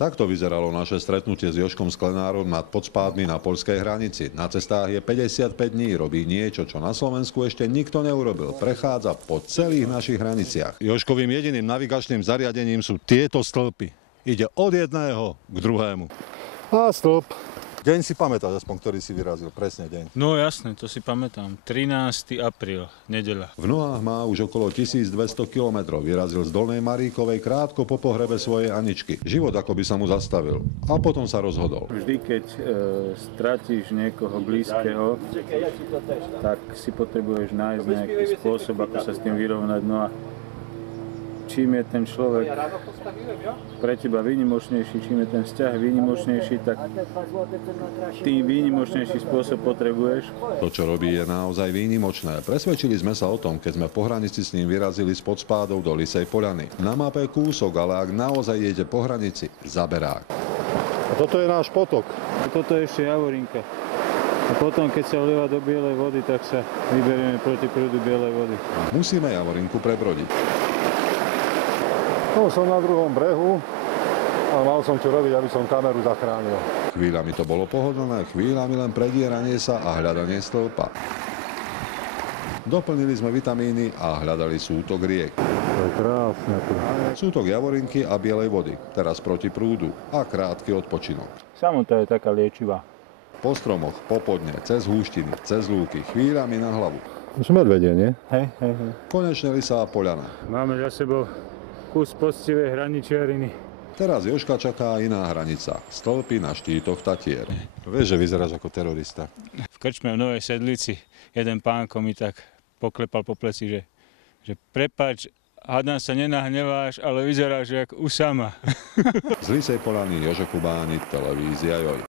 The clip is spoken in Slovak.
Takto vyzeralo naše stretnutie s Jožkom Sklenárom nad Podspádmi na poľskej hranici. Na cestách je 55 dní, robí niečo, čo na Slovensku ešte nikto neurobil. Prechádza po celých našich hraniciach. Jožkovým jediným navigačným zariadením sú tieto stĺpy. Ide od jedného k druhému. A stĺp. Deň si pamätáš aspoň, ktorý si vyrazil, presne deň. No jasne, to si pamätám. 13. apríl, nedeľa. V nohách má už okolo 1200 kilometrov. Vyrazil z Dolnej Maríkovej krátko po pohrebe svojej Aničky. Život ako by sa mu zastavil. A potom sa rozhodol. Vždy, keď stratíš niekoho blízkeho, tak si potrebuješ nájsť nejaký spôsob, ako sa s tým vyrovnať. No a čím je ten človek pre teba výnimočnejší, čím je ten vzťah výnimočnejší, tak tým výnimočnejší spôsob potrebuješ. To, čo robí, je naozaj výnimočné. Presvedčili sme sa o tom, keď sme po hranici s ním vyrazili z Podspádov do Lysej Poľany. Na mape kúsok, ale ak naozaj jede po hranici, zaberák. A toto je náš potok. A toto je ešte Javorinka. A potom, keď sa vlieva do Bielej vody, tak sa vyberieme proti prúdu Bielej vody. Musíme Javorinku prebrodiť. No, som na druhom brehu a mal som čo robiť, aby som kameru zachránil. Chvíľami to bolo pohodlné, chvíľami len predieranie sa a hľadanie stĺpa. Doplnili sme vitamíny a hľadali sútok riek. To je krásne tu. Sútok Javorinky a Bielej vody, teraz proti prúdu a krátky odpočinok. Samota je taká liečivá. Po stromoch, po podne, cez húštiny, cez lúky, chvíľami na hlavu. Už medvedie, nie? Hej. Konečne Lysá Poľana. Máme za sebou kus poctivej hraničiariny. Teraz Jožka čaká iná hranica. Stĺpy na štítoch Tatier. Vieš, že vyzeráš ako terorista. V krčme v Novej Sedlici jeden pánko mi tak poklepal po pleci, že prepáč, hádam sa nenahneváš, ale vyzeráš jak Usama. Z Lysej Poľany Jožo Kubáni, televízia Joj.